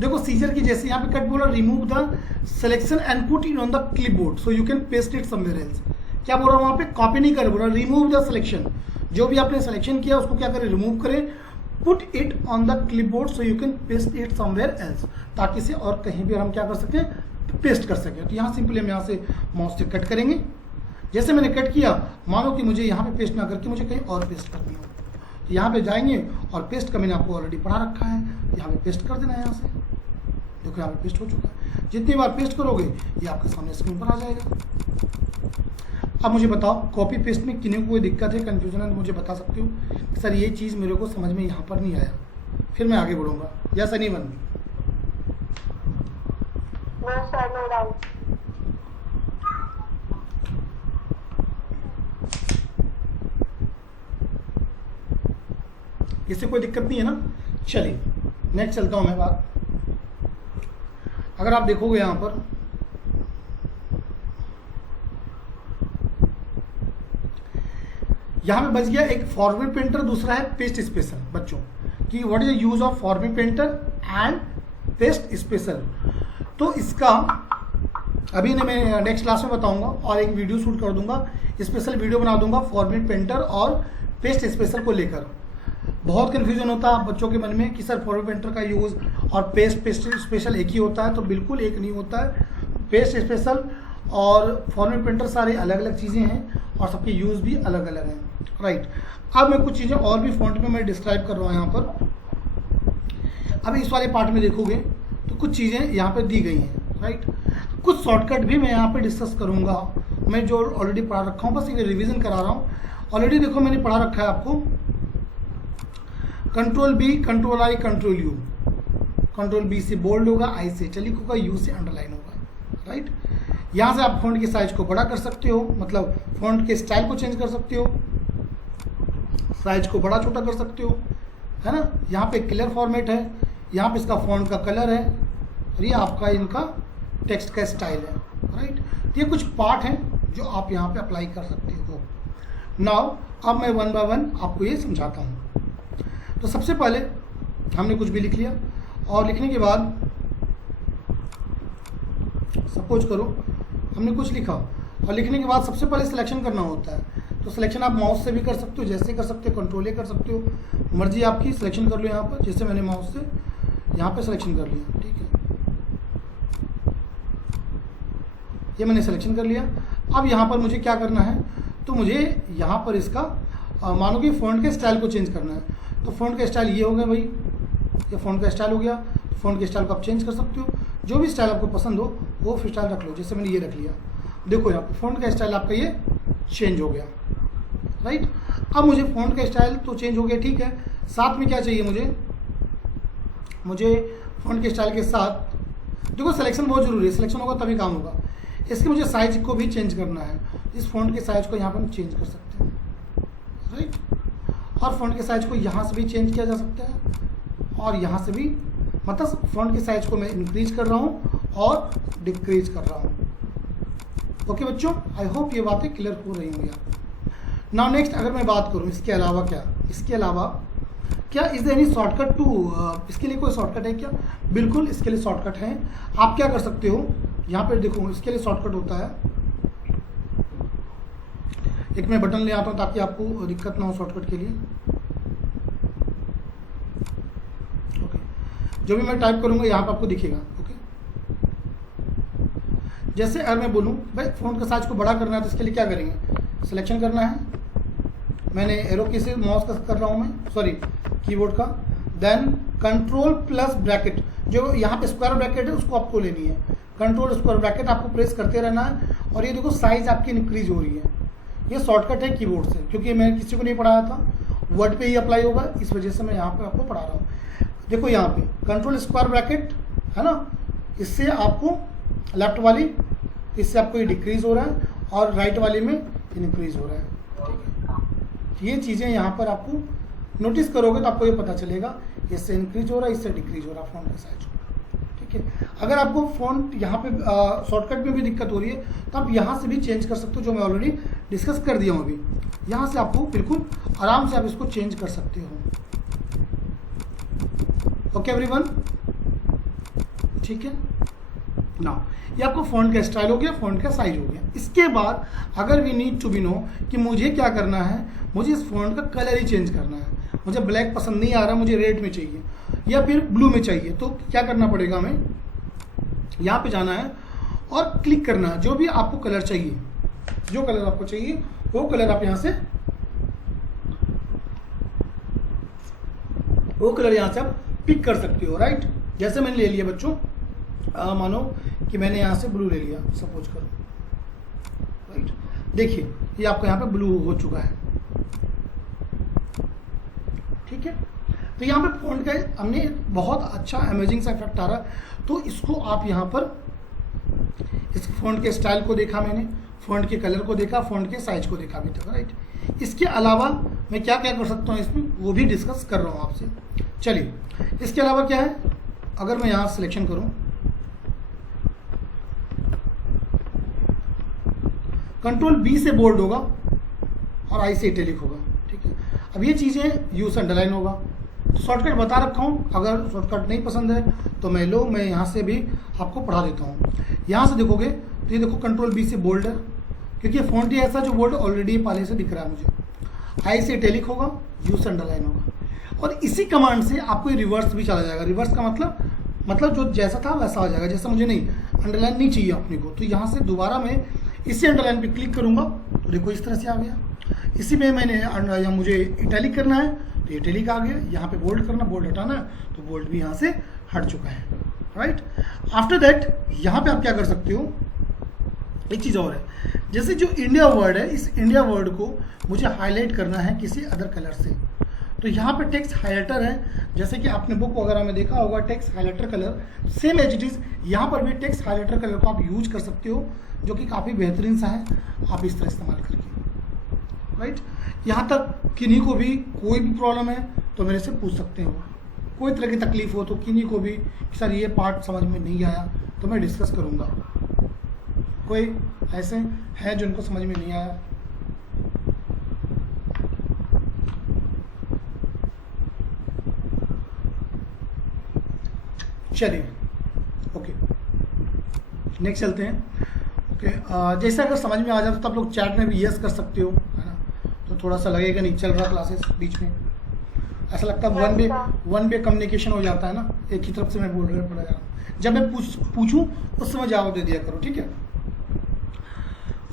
देखो सीजर की जैसे यहाँ पे कट बोला, remove the selection and put it on the clipboard so you can paste it somewhere else. क्या बोल रहा हूँ वहाँ पे, कॉपी नहीं करे, बोल रहा रिमूव द सिलेक्शन, जो भी आपने सिलेक्शन किया उसको क्या करें, रिमूव करें, put it on the clipboard so you can paste it somewhere else, ताकि इसे और कहीं भी हम क्या कर सकते हैं, पेस्ट कर सकें। तो यहाँ सिंपली हम यहाँ से माउस से कट करेंगे। जैसे मैंने कट किया, मानो कि मुझे यहाँ पे पेस्ट ना करके मुझे कहीं और पेस्ट करनी हो, तो यहाँ पे जाएंगे और पेस्ट का मैंने आपको ऑलरेडी पढ़ा रखा है, यहाँ पे पेस्ट कर देना है। यहाँ से देखो यहाँ पे पेस्ट हो चुका है। जितनी बार पेस्ट करोगे ये आपके सामने स्क्रीन पर आ जाएगा। अब मुझे बताओ कॉपी पेस्ट में किन्हीं को कोई दिक्कत है, कन्फ्यूजन है, मुझे बता सकते हो सर ये चीज़ मेरे को समझ में यहाँ पर नहीं आया, फिर मैं आगे बढ़ूँगा, या सर नहीं बन। इससे कोई दिक्कत नहीं है ना। चलिए नेक्स्ट चलता हूं मैं बात। अगर आप देखोगे यहां पर यहां पे बच गया एक फॉर्मेट पेंटर, दूसरा है पेस्ट स्पेशल। बच्चों कि what is the use of format painter and paste special. तो इसका अभी ने मैं नेक्स्ट क्लास में बताऊंगा और एक वीडियो शूट कर दूंगा, स्पेशल वीडियो बना दूंगा फॉर्मेट पेंटर और पेस्ट स्पेशल को लेकर। बहुत कन्फ्यूजन होता है बच्चों के मन में कि सर फॉर्मेट पेंटर का यूज़ और पेस्ट स्पेशल एक ही होता है, तो बिल्कुल एक नहीं होता है। पेस्ट स्पेशल और फॉर्मेट पेंटर सारे अलग अलग चीज़ें हैं और सबके यूज़ भी अलग अलग हैं, राइट। अब मैं कुछ चीज़ें और भी फॉन्ट में मैं डिस्क्राइब कर रहा हूँ यहाँ पर। अब इस वाले पार्ट में देखोगे तो कुछ चीज़ें यहाँ पर दी गई हैं, राइट। कुछ शॉर्टकट भी मैं यहाँ पे डिस्कस करूँगा, मैं जो ऑलरेडी पढ़ा रखा हूँ, बस एक रिवीजन करा रहा हूँ। ऑलरेडी देखो मैंने पढ़ा रखा है आपको control B, control I, control U. Control B से बोल्ड होगा, आई से इटैलिक होगा, यू से अंडरलाइन होगा, राइट। यहाँ से आप फॉन्ट के साइज को बड़ा कर सकते हो, मतलब फॉन्ट के स्टाइल को चेंज कर सकते हो, साइज को बड़ा छोटा कर सकते हो, है ना। यहाँ पे क्लियर फॉर्मेट है, यहाँ पे इसका फॉन्ट का कलर है और ये आपका इनका टेक्स्ट का स्टाइल है, राइट। तो ये कुछ पार्ट हैं जो आप यहाँ पे अप्लाई कर सकते हो। नाउ अब मैं वन बाय वन आपको ये समझाता हूँ। तो सबसे पहले हमने कुछ भी लिख लिया और लिखने के बाद सपोज करो हमने कुछ लिखा और लिखने के बाद सबसे पहले सिलेक्शन करना होता है। तो सिलेक्शन आप माउस से भी कर सकते हो, जैसे कर सकते हो, कंट्रोल ए कर सकते हो, मर्जी आपकी। सिलेक्शन कर लो यहाँ पर, जैसे मैंने माउस से यहाँ पे सिलेक्शन कर लिया, ठीक है। ये मैंने सिलेक्शन कर लिया। अब यहाँ पर मुझे क्या करना है, तो मुझे यहाँ पर इसका मानो कि फ़ॉन्ट के स्टाइल को चेंज करना है। तो फ़ॉन्ट का स्टाइल ये हो गया भाई, ये फ़ॉन्ट का स्टाइल हो गया। तो फ़ॉन्ट के स्टाइल को आप चेंज कर सकते हो, जो भी स्टाइल आपको पसंद हो वो स्टाइल रख लो। जैसे मैंने ये रख लिया, देखो यहाँ पर फ़ॉन्ट का स्टाइल आपका ये चेंज हो गया, राइट। अब मुझे फ़ॉन्ट का स्टाइल तो चेंज हो गया, ठीक है। साथ में क्या चाहिए मुझे फ़ॉन्ट के स्टाइल के साथ देखो सिलेक्शन बहुत ज़रूरी है, सिलेक्शन होगा तभी काम होगा। इसके मुझे साइज को भी चेंज करना है। इस फ़ॉन्ट के साइज को यहाँ पर हम चेंज कर सकते हैं, राइट। और फ़ॉन्ट के साइज को यहाँ से भी चेंज किया जा सकता है और यहाँ से भी, मतलब फ़ॉन्ट के साइज को मैं इंक्रीज कर रहा हूँ और डिक्रीज कर रहा हूँ। ओके बच्चों, आई होप ये बातें क्लियर हो रही होंगी आपको। नाउ नेक्स्ट अगर मैं बात करूँ इसके अलावा क्या is there any shortcut to, इसके लिए कोई शॉर्टकट है क्या? बिल्कुल इसके लिए शॉर्टकट है। आप क्या कर सकते हो, यहाँ पर देखो इसके लिए शॉर्टकट होता है। एक मैं बटन ले आता हूँ ताकि आपको दिक्कत ना हो शॉर्टकट के लिए। ओके, जो भी मैं टाइप करूँगा यहाँ पर आपको दिखेगा। ओके, जैसे अगर मैं बोलूँ भाई फ़ॉन्ट का साइज को बड़ा करना है तो इसके लिए क्या करेंगे, सिलेक्शन करना है। मैंने एरो की से माउस का कर रहा हूँ मैं, सॉरी कीबोर्ड का। देन कंट्रोल प्लस ब्रैकेट, जो यहाँ पे स्क्वायर ब्रैकेट है उसको आपको लेनी है। कंट्रोल स्क्वायर ब्रैकेट आपको प्रेस करते रहना है और ये देखो साइज आपकी इंक्रीज हो रही है। ये शॉर्टकट है कीबोर्ड से, क्योंकि मैंने किसी को नहीं पढ़ाया था, वर्ड पे ही अप्लाई होगा, इस वजह से मैं यहाँ पे आपको पढ़ा रहा हूँ। देखो यहाँ पे कंट्रोल स्क्वायर ब्रैकेट है ना, इससे आपको लेफ्ट वाली, इससे आपको ये डिक्रीज हो रहा है और राइट वाली में इंक्रीज हो रहा है, ठीक है। ये चीज़ें यहाँ पर आपको नोटिस करोगे तो आपको ये पता चलेगा, इससे इंक्रीज हो रहा है, इससे डिक्रीज हो रहा है फ़ॉन्ट का साइज, ठीक है। अगर आपको फ़ॉन्ट यहाँ पे शॉर्टकट में भी दिक्कत हो रही है तो आप यहाँ से भी चेंज कर सकते हो, जो मैं ऑलरेडी डिस्कस कर दिया हूँ अभी। यहाँ से आपको बिल्कुल आराम से आप इसको चेंज कर सकते हो। ओके एवरीवन, ठीक है ना। ये आपको फ़ॉन्ट का स्टाइल हो गया, फ़ॉन्ट का साइज हो गया। इसके बाद अगर we need to be know कि मुझे क्या करना है, मुझे इस फ़ॉन्ट का कलर ही चेंज करना है। मुझे ब्लैक पसंद नहीं आ रहा, मुझे रेड में चाहिए या फिर ब्लू में चाहिए, तो क्या करना पड़ेगा, हमें यहाँ पे जाना है और क्लिक करना है। जो भी आपको कलर चाहिए, जो कलर आपको चाहिए वो कलर आप यहाँ से, वो कलर यहाँ से आप पिक कर सकते हो, राइट। जैसे मैंने ले लिया बच्चों, मानो कि मैंने यहाँ से ब्लू ले लिया, सपोज करो, राइट। देखिए ये आपको यहाँ पे ब्लू हो चुका है, ठीक है। तो यहाँ पे फ़ॉन्ट का हमने बहुत अच्छा अमेजिंग सा इफेक्ट आ रहा है। तो इसको आप यहाँ पर इस फ़ॉन्ट के स्टाइल को देखा मैंने, फ़ॉन्ट के कलर को देखा, फ़ॉन्ट के साइज को देखा अभी तक, राइट। इसके अलावा मैं क्या क्या कर सकता हूँ इसमें, वो भी डिस्कस कर रहा हूँ आपसे। चलिए, इसके अलावा क्या है, अगर मैं यहाँ सिलेक्शन करूँ, कंट्रोल बी से बोल्ड होगा और आई से इटैलिक होगा, ठीक है। अब ये चीज़ें यू से अंडरलाइन होगा। तो शॉर्टकट बता रखा हूँ, अगर शॉर्टकट नहीं पसंद है तो मैं यहाँ से भी आपको पढ़ा देता हूँ। यहाँ से देखोगे तो ये देखो कंट्रोल बी से बोल्ड है, क्योंकि ये फॉन्ट ही ऐसा जो बोल्ड ऑलरेडी पहले से दिख रहा है मुझे। आई से इटैलिक होगा, यू से अंडरलाइन होगा, और इसी कमांड से आपको रिवर्स भी चला जाएगा। रिवर्स का मतलब जो जैसा था वैसा हो जाएगा, जैसा मुझे नहीं अंडरलाइन नहीं चाहिए अपने को, तो यहाँ से दोबारा मैं इसी अंडरलाइन पे क्लिक करूँगा तो देखो इस तरह से आ गया। इसी में मैंने या मुझे इटैलिक करना है तो इटैलिक आ गया, यहाँ पे बोल्ड करना, बोल्ड हटाना है तो बोल्ड भी यहाँ से हट चुका है, राइट। आफ्टर दैट यहाँ पे आप क्या कर सकते हो, एक चीज़ और है, जैसे जो इंडिया वर्ड है, इस इंडिया वर्ड को मुझे हाईलाइट करना है किसी अदर कलर से, तो यहाँ पे टेक्स्ट हाईलाइटर है, जैसे कि आपने बुक वगैरह में देखा होगा text highlighter colour, same as it is यहाँ पर भी टेक्स्ट हाईलाइटर कलर को आप यूज कर सकते हो, जो कि काफ़ी बेहतरीन सा है, आप इस तरह इस्तेमाल करके, राइट। यहाँ तक किन्हीं को भी कोई भी प्रॉब्लम है तो मेरे से पूछ सकते हो, कोई तरह की तकलीफ हो तो किन्हीं को भी सर ये पार्ट समझ में नहीं आया तो मैं डिस्कस करूँगा। कोई ऐसे हैं जिनको समझ में नहीं आया? चलिए ओके, नेक्स्ट चलते हैं। ओके, जैसे अगर समझ में आ जाए तो आप लोग चैट में भी यस कर सकते हो, है ना, तो थोड़ा सा लगेगा नहीं चल रहा क्लासेस बीच में, ऐसा लगता है वन वे कम्युनिकेशन हो जाता है ना, एक ही तरफ से मैं बोल रहा पड़ा जा रहा हूँ। जब मैं पूछूं उस समय जवाब दे दिया करो, ठीक है।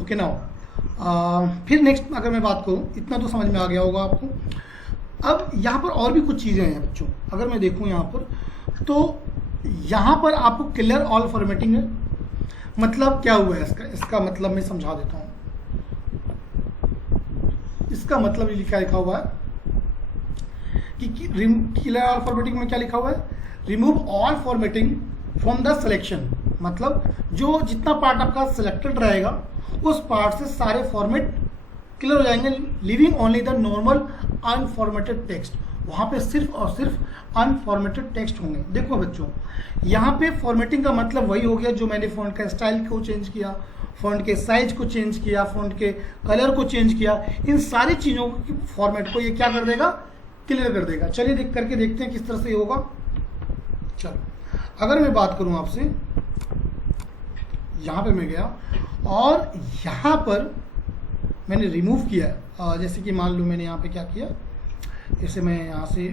ओके नाउ फिर नेक्स्ट अगर मैं बात करूँ, इतना तो समझ में आ गया होगा आपको। अब यहाँ पर और भी कुछ चीज़ें हैं बच्चों, अगर मैं देखूँ यहाँ पर तो यहाँ पर आपको क्लियर ऑल फॉर्मेटिंग है, मतलब क्या हुआ है इसका मतलब मैं समझा देता हूँ। इसका मतलब ये लिखा हुआ है कि क्लियर ऑल फॉर्मेटिंग में क्या लिखा हुआ है, remove all formatting from the selection, मतलब जो जितना पार्ट आपका सिलेक्टेड रहेगा उस पार्ट से सारे फॉर्मेट क्लियर हो जाएंगे, living only the normal unformatted text, वहाँ पे सिर्फ और सिर्फ अनफॉर्मेटेड टेक्स्ट होंगे। देखो बच्चों, यहाँ पे फॉर्मेटिंग का मतलब वही हो गया जो मैंने फ़ॉन्ट का स्टाइल को चेंज किया, फ़ॉन्ट के साइज को चेंज किया, फ़ॉन्ट के कलर को चेंज किया, इन सारी चीज़ों की फॉर्मेट को ये क्या कर देगा, क्लियर कर देगा। चलिए करके देखते हैं किस तरह से होगा। चलो अगर मैं बात करूँ आपसे, यहाँ पे मैं गया और यहाँ पर मैंने रिमूव किया, जैसे कि मान लो मैंने यहाँ पे क्या किया, जैसे मैं यहाँ से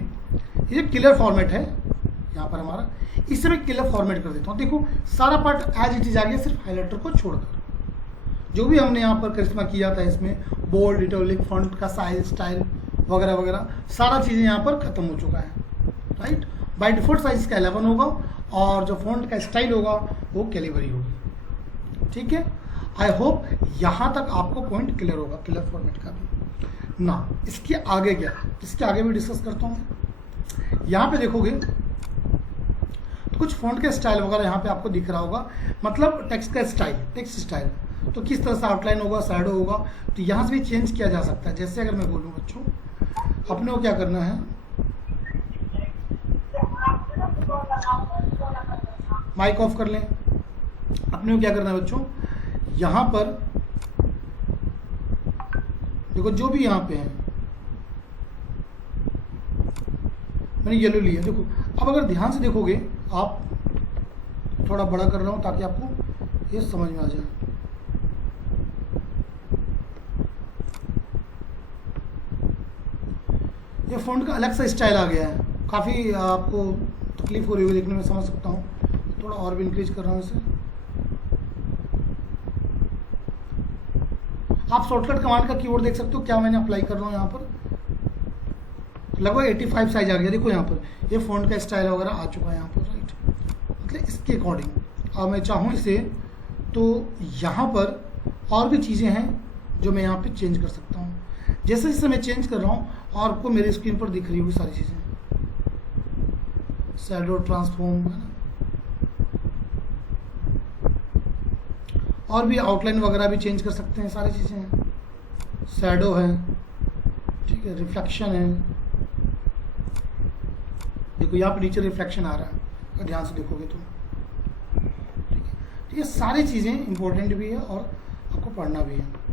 ये क्लियर फॉर्मेट है यहाँ पर हमारा, इससे मैं क्लियर फॉर्मेट कर देता हूँ। देखो सारा पार्ट एज इट इज आ गया, सिर्फ हाइलाइटर को छोड़कर। जो भी हमने यहाँ पर करिश्मा किया था इसमें, बोल्ड, इटैलिक, फॉन्ट का साइज, स्टाइल वगैरह वगैरह, सारा चीज़ें यहाँ पर खत्म हो चुका है, राइट। बाय डिफॉल्ट साइज इसका 11 होगा और जो फॉन्ट का स्टाइल होगा वो कैलिबरी होगी, ठीक है। आई होप यहाँ तक आपको पॉइंट क्लियर होगा क्लियर फॉर्मेट का भी ना। इसके आगे क्या, इसके आगे भी डिस्कस करता हूँ। यहाँ पे देखोगे तो कुछ फॉन्ट के स्टाइल वगैरह यहाँ पे आपको दिख रहा होगा, मतलब टेक्स्ट का स्टाइल, टेक्स्ट स्टाइल तो किस तरह से आउटलाइन होगा, शैडो होगा, तो यहाँ से भी चेंज किया जा सकता है। जैसे अगर मैं बोलूँ बच्चों, अपने को क्या करना है, माइक ऑफ कर लें। अपने को क्या करना है बच्चों, यहाँ पर देखो जो भी यहाँ पे है, मैंने येलो लिया, देखो अब अगर ध्यान से देखोगे आप, थोड़ा बड़ा कर रहा हूँ ताकि आपको ये समझ में आ जाए। ये फॉन्ट का अलग सा स्टाइल आ गया है, काफ़ी आपको तकलीफ हो रही है देखने में, समझ सकता हूँ। थोड़ा और भी इंक्रीज कर रहा हूँ इसे। आप शॉर्टकट कमांड का कीवर्ड देख सकते हो, क्या मैंने अप्लाई कर रहा हूँ यहाँ पर, लगभग 85 साइज आ गया। देखो यहाँ पर ये फॉन्ट का स्टाइल वगैरह आ चुका है यहाँ पर, राइट, मतलब इसके अकॉर्डिंग। अब मैं चाहूँ इसे तो यहाँ पर और भी चीज़ें हैं जो मैं यहाँ पे चेंज कर सकता हूँ। जैसे जैसे मैं चेंज कर रहा हूँ और आपको मेरी स्क्रीन पर दिख रही होगी सारी चीज़ें, शैडो, ट्रांसफॉर्म, है ना, और भी आउटलाइन वगैरह भी चेंज कर सकते हैं, सारी चीज़ें हैं। शैडो है, ठीक है, रिफ्लेक्शन है, देखो यहाँ पे नीचे रिफ्लेक्शन आ रहा है, अगर ध्यान से देखोगे तो, ठीक है। सारी चीज़ें इंपॉर्टेंट भी है और आपको पढ़ना भी है।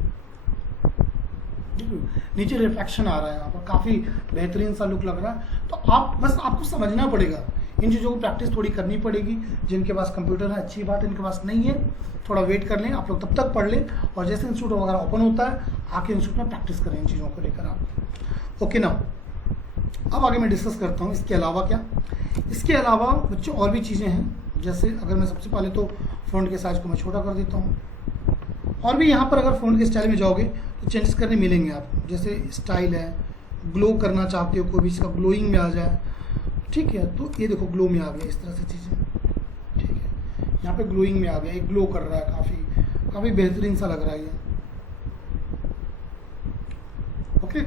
नीचे रिफ्लेक्शन आ रहा है यहाँ पर, काफ़ी बेहतरीन सा लुक लग रहा है। तो आप बस आपको समझना पड़ेगा इन चीज़ों को प्रैक्टिस थोड़ी करनी पड़ेगी। जिनके पास कंप्यूटर है अच्छी बात है, इनके पास नहीं है थोड़ा वेट कर लें, आप लोग तब तक पढ़ लें, और जैसे इंस्टीट्यूट वगैरह ओपन होता है आके इंस्टीट्यूट में प्रैक्टिस करें इन चीज़ों को लेकर आप। ओके ना, अब आगे मैं डिस्कस करता हूँ इसके अलावा क्या। इसके अलावा बच्चों और भी चीज़ें हैं, जैसे अगर मैं सबसे पहले तो फ़ॉन्ट के साइज़ को मैं छोटा कर देता हूँ, और भी यहाँ पर अगर फ़ॉन्ट के स्टाइल में जाओगे तो चेंजेस करने मिलेंगे आपको। जैसे स्टाइल है, ग्लो करना चाहते हो कोई भी इसका ग्लोइंग में आ जाए, ठीक है, तो ये देखो ग्लो में आ गया, इस तरह से चीज़ें, ठीक है, यहाँ पे ग्लोइंग में आ गया, एक ग्लो कर रहा है, काफ़ी बेहतरीन सा लग रहा है ये। ओके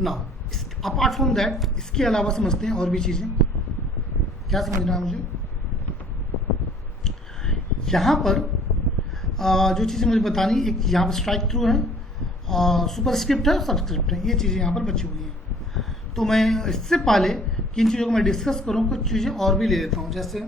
ना, अपार्ट फ्रॉम दैट इसके अलावा समझते हैं और भी चीज़ें। क्या समझना है मुझे यहाँ पर जो चीज़ें मुझे बतानी, एक यहाँ पर स्ट्राइक थ्रू है, सुपरस्क्रिप्ट है, सबस्क्रिप्ट है, ये चीज़ें यहाँ पर बची हुई हैं। तो मैं इससे पहले कि इन चीज़ों को मैं डिस्कस करूँ, कुछ चीज़ें और भी ले लेता हूँ। जैसे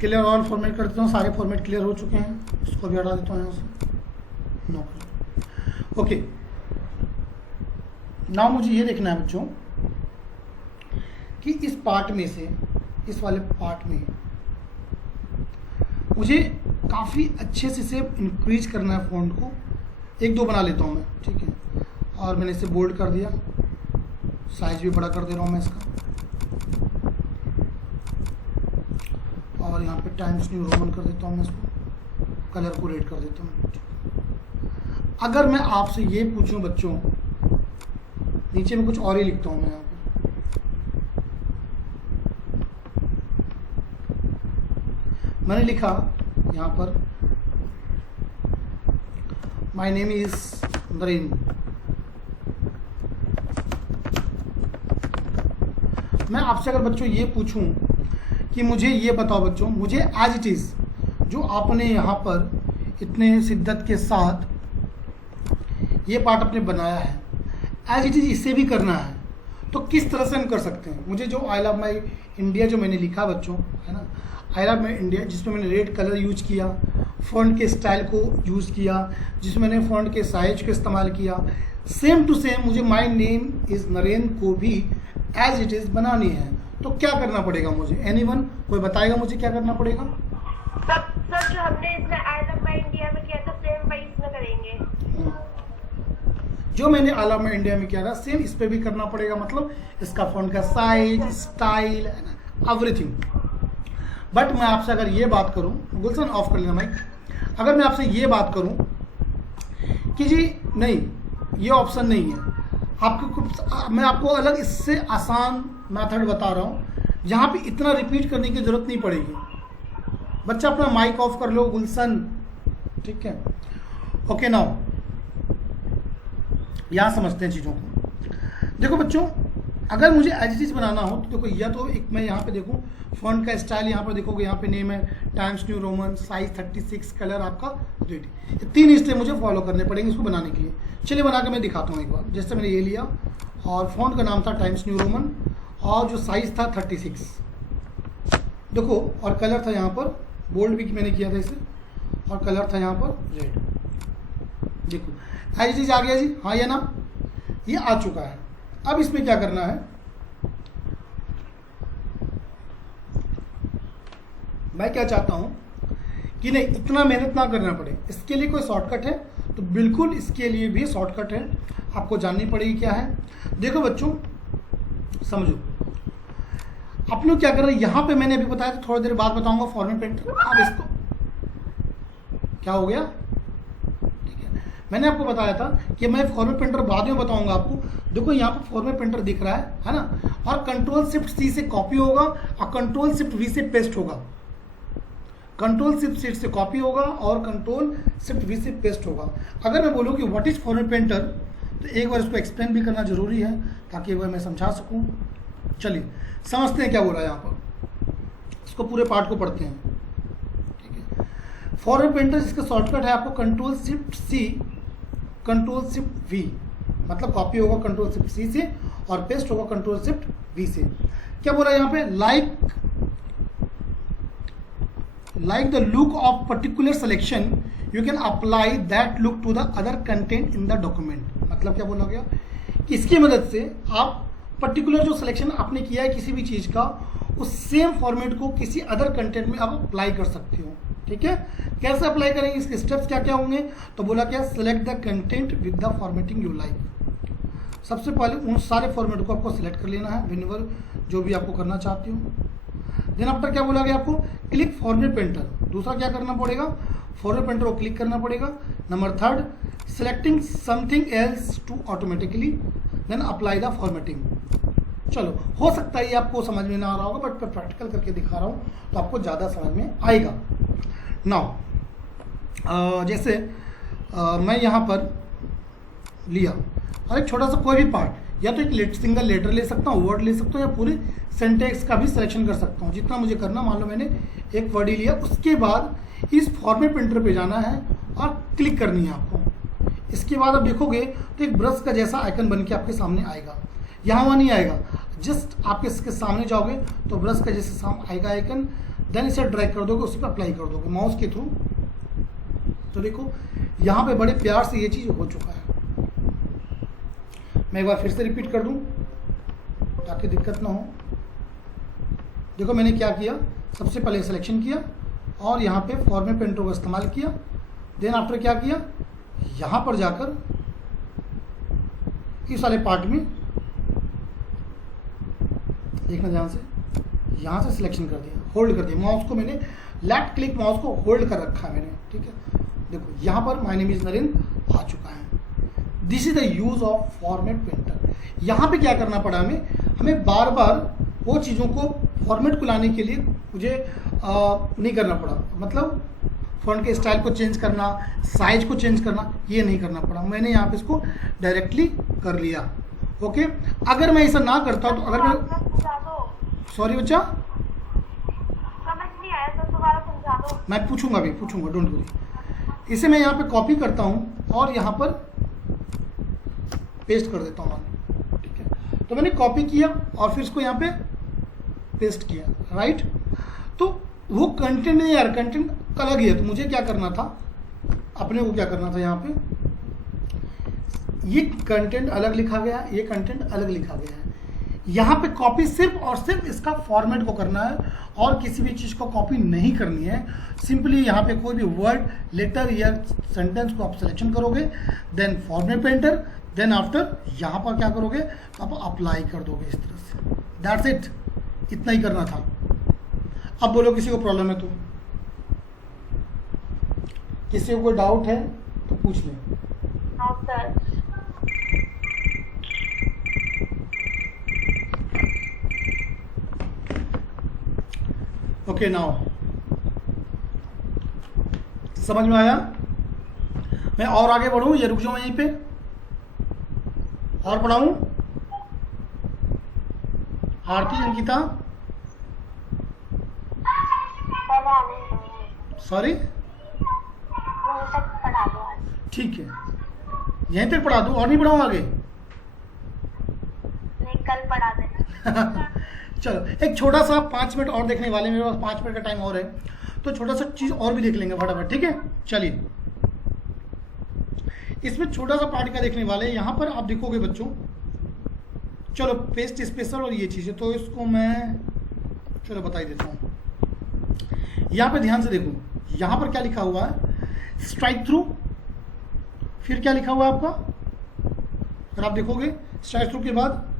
क्लियर ऑल फॉर्मेट कर देता हूँ, सारे फॉर्मेट क्लियर हो चुके हैं, इसको भी हटा देता हूँ यहाँ से, नो। ओके, नाउ मुझे ये देखना है बच्चों कि इस पार्ट में से, इस वाले पार्ट में मुझे काफ़ी अच्छे से इसे इंक्रीज करना है फ़ॉन्ट को। एक दो बना लेता हूँ मैं, ठीक है, और मैंने इसे बोल्ड कर दिया, साइज भी बड़ा कर दे रहा हूँ मैं इसका, और यहाँ पे टाइम्स न्यू रोमन कर देता हूँ मैं इसको, कलर को रेड कर देता हूँ। अगर मैं आपसे ये पूछूं बच्चों, नीचे में कुछ और ही लिखता हूँ मैं यहाँ पर, मैंने लिखा यहाँ पर माय नेम इज नरेंद्र। मैं आपसे अगर बच्चों ये पूछूं कि मुझे ये बताओ बच्चों, मुझे एज इट इज़ जो आपने यहाँ पर इतने शिद्दत के साथ ये पार्ट अपने बनाया है, एज इट इज़ इसे भी करना है, तो किस तरह से हम कर सकते हैं। मुझे जो आई लव माई इंडिया जो मैंने लिखा बच्चों, है ना, आई लव माई इंडिया, जिसमें मैंने रेड कलर यूज किया, फ़ॉन्ट के स्टाइल को यूज़ किया, जिसमें मैंने फ़ॉन्ट के साइज को इस्तेमाल किया, सेम टू सेम मुझे माई नेम इज़ नरेंद्र को भी एज इट इज़ बनानी है। तो क्या करना पड़ेगा मुझे, एनीवन कोई बताएगा मुझे क्या करना पड़ेगा? सर जो हमने इसमें आई लव माई इंडिया में किया था सेम वही इसमें करेंगे। जो मैंने आई लव माई इंडिया में किया था सेम इस पे भी करना पड़ेगा, मतलब इसका फ़ॉन्ट का साइज, स्टाइल, है ना, एवरीथिंग। बट मैं आपसे अगर ये बात करूं, गुलशन ऑफ कर लेना माइक, अगर मैं आपसे ये बात करूं कि जी नहीं ये ऑप्शन नहीं है, आपको मैं आपको अलग इससे आसान मेथड बता रहा हूं जहां पे इतना रिपीट करने की जरूरत नहीं पड़ेगी। बच्चा अपना माइक ऑफ कर लो गुलशन, ठीक है। ओके नाउ यहां समझते हैं चीज़ों को। देखो बच्चों, अगर मुझे एज इट इज बनाना हो तो देखो, या तो एक मैं यहाँ पे देखूँ फ़ॉन्ट का स्टाइल, यहाँ पर देखोगे यहाँ पे नेम है times new Roman, size 36, colour आपका रेड, ये 3 स्टेप मुझे फॉलो करने पड़ेंगे इसको बनाने के लिए। चलिए बना के मैं दिखाता हूँ एक बार। जैसे मैंने ये लिया और फ़ॉन्ट का नाम था टाइम्स न्यू रोमन और जो साइज था 36, देखो, और कलर था यहाँ पर बोल्ड भी मैंने किया था इसे, और कलर था यहाँ पर रेड। देखो एज इट इज आ गया जी, हाँ या ना, ये आ चुका है। अब इसमें क्या करना है, मैं क्या चाहता हूं कि नहीं इतना मेहनत ना करना पड़े, इसके लिए कोई शॉर्टकट है तो बिल्कुल इसके लिए भी शॉर्टकट है, आपको जाननी पड़ेगी क्या है। देखो बच्चों समझो, अपने क्या कर रहे हैं, यहां पे मैंने अभी बताया था, थोड़ी देर बाद बताऊंगा फॉर्मेट पेंटर। अब इसको क्या हो गया, मैंने आपको बताया था कि मैं फॉर्मेट पेंटर बाद में बताऊंगा आपको। देखो यहाँ पर फॉर्मेट पेंटर दिख रहा है ना, और कंट्रोल शिफ्ट सी से कॉपी होगा और कंट्रोल शिफ्ट वी से पेस्ट होगा। कंट्रोल शिफ्ट सी से कॉपी होगा और कंट्रोल शिफ्ट वी से पेस्ट होगा। अगर मैं बोलूँ कि व्हाट इज फॉर्मेट पेंटर, तो एक बार इसको एक्सप्लेन भी करना जरूरी है ताकि एक बार मैं समझा सकूँ। चलिए समझते हैं क्या बोला यहाँ पर, इसको पूरे पार्ट को पढ़ते हैं, ठीक है। फॉर्मेट पेंटर इसका शॉर्टकट है आपको control shift C, control shift V, मतलब कॉपी होगा कंट्रोल शिफ्ट सी से और पेस्ट होगा कंट्रोल शिफ्ट वी से। क्या बोला यहाँ पे, like the look of particular selection you can apply that look to the other content in the document। मतलब क्या बोला गया कि इसकी मदद से आप पर्टिकुलर जो सिलेक्शन आपने किया है किसी भी चीज का, उस सेम फॉर्मेट को किसी अदर कंटेंट में आप अप्लाई कर सकते हो। ठीक है, कैसे अप्लाई करेंगे, इसके स्टेप्स क्या क्या होंगे, तो बोला क्या, select the content with the formatting you like. सबसे पहले उन सारे फॉर्मेट को आपको सिलेक्ट कर लेना है व्हेनेवर जो भी आपको करना चाहते हो। देन आफ्टर क्या बोला गया आपको, क्लिक फॉर्मेट पेंटर। दूसरा क्या करना पड़ेगा, फॉर्मेट पेंटर को क्लिक करना पड़ेगा। Number third, selecting something else to automatically then apply the formatting. चलो, हो सकता है ये आपको समझ में ना आ रहा होगा, बट मैं प्रैक्टिकल करके दिखा रहा हूँ तो आपको ज़्यादा समझ में आएगा। नाउ जैसे मैं यहाँ पर लिया और एक छोटा सा कोई भी पार्ट, या तो एक सिंगल लेटर ले सकता हूँ, वर्ड ले सकता हूँ, या पूरे सेंटेक्स का भी सिलेक्शन कर सकता हूँ, जितना मुझे करना। मान लो मैंने एक वर्ड ही लिया, उसके बाद इस फॉर्मेट प्रिंटर पे जाना है और क्लिक करनी है आपको। इसके बाद आप देखोगे तो एक ब्रश का जैसा आइकन बन के आपके सामने आएगा, यहाँ वहाँ नहीं आएगा, जस्ट आप इसके सामने जाओगे तो ब्रश का जैसे सामने आएगा आइकन, देन इसे ड्रैग कर दोगे, उसी पर अप्लाई कर दोगे माउस के थ्रू। तो देखो यहाँ पे बड़े प्यार से ये चीज़ हो चुका है। मैं एक बार फिर से रिपीट कर दूं ताकि दिक्कत ना हो। देखो मैंने क्या किया, सबसे पहले सिलेक्शन किया और यहाँ पे फॉर्मेट पेंटर का इस्तेमाल किया। देन आफ्टर क्या किया, यहाँ पर जाकर इस वाले पार्ट में देखना ध्यान से, यहाँ से सिलेक्शन कर दिया, होल्ड कर दिया माउस को, मैंने लेफ्ट क्लिक माउस को होल्ड कर रखा है मैंने। ठीक है, देखो यहाँ पर माय नेम इज नरेंद्र आ चुका है। This is the use of format painter. यहाँ पे क्या करना पड़ा हमें बार बार वो चीज़ों को फॉर्मेट को लाने के लिए मुझे नहीं करना पड़ा, मतलब फॉन्ट के स्टाइल को चेंज करना, साइज को चेंज करना, ये नहीं करना पड़ा। मैंने यहाँ पे इसको डायरेक्टली कर लिया। ओके, अगर मैं ऐसा ना करता तो अगर मैं, सॉरी बच्चा समझ नहीं आया तो दोबारा समझा दो। मैं पूछूंगा, डोंट वरी। इसे मैं यहाँ पे कॉपी करता हूँ और यहाँ पर पेस्ट कर देता हूँ। ठीक है, तो मैंने कॉपी किया और फिर इसको यहाँ पे पेस्ट किया, राइट। तो वो कंटेंट नहीं यार, कंटेंट अलग ही है, तो मुझे क्या करना था, अपने को क्या करना था, यहाँ पे ये कंटेंट अलग लिखा गया, ये कंटेंट अलग लिखा गया है। यहाँ पे कॉपी सिर्फ और सिर्फ इसका फॉर्मेट को करना है और किसी भी चीज़ को कॉपी नहीं करनी है। सिंपली यहाँ पे कोई भी वर्ड, लेटर या सेंटेंस को आप सिलेक्शन करोगे, then format painter, then after यहाँ पर क्या करोगे, तो आप अप्लाई कर दोगे इस तरह से। दैट्स इट, इतना ही करना था। अब बोलो किसी को प्रॉब्लम है तो, किसी को कोई डाउट है तो पूछ लें। हाँ सर। ओके, नाउ समझ में आया? मैं और आगे बढ़ूं या रुक जाऊं यहीं पे, और पढ़ाऊं? आरती, अंकिता, सॉरी, ठीक है, यहीं तक पढ़ा दूं और नहीं पढ़ाऊं आगे? नहीं, कल पढ़ा देना। चलो, एक छोटा सा 5 मिनट और देखने वाले, मेरे पास 5 मिनट का टाइम और है, तो छोटा सा चीज और भी देख लेंगे फटाफट। ठीक है, चलिए, इसमें छोटा सा पार्ट का देखने वाले। यहाँ पर आप देखोगे बच्चों, चलो पेस्ट स्पेशल और ये चीज़ें, तो इसको मैं चलो बता ही देता हूँ। यहाँ पे ध्यान से देखो, यहाँ पर क्या लिखा हुआ है, स्ट्राइक थ्रू। फिर क्या लिखा हुआ है आपका, अगर आप देखोगे स्ट्राइक थ्रू के बाद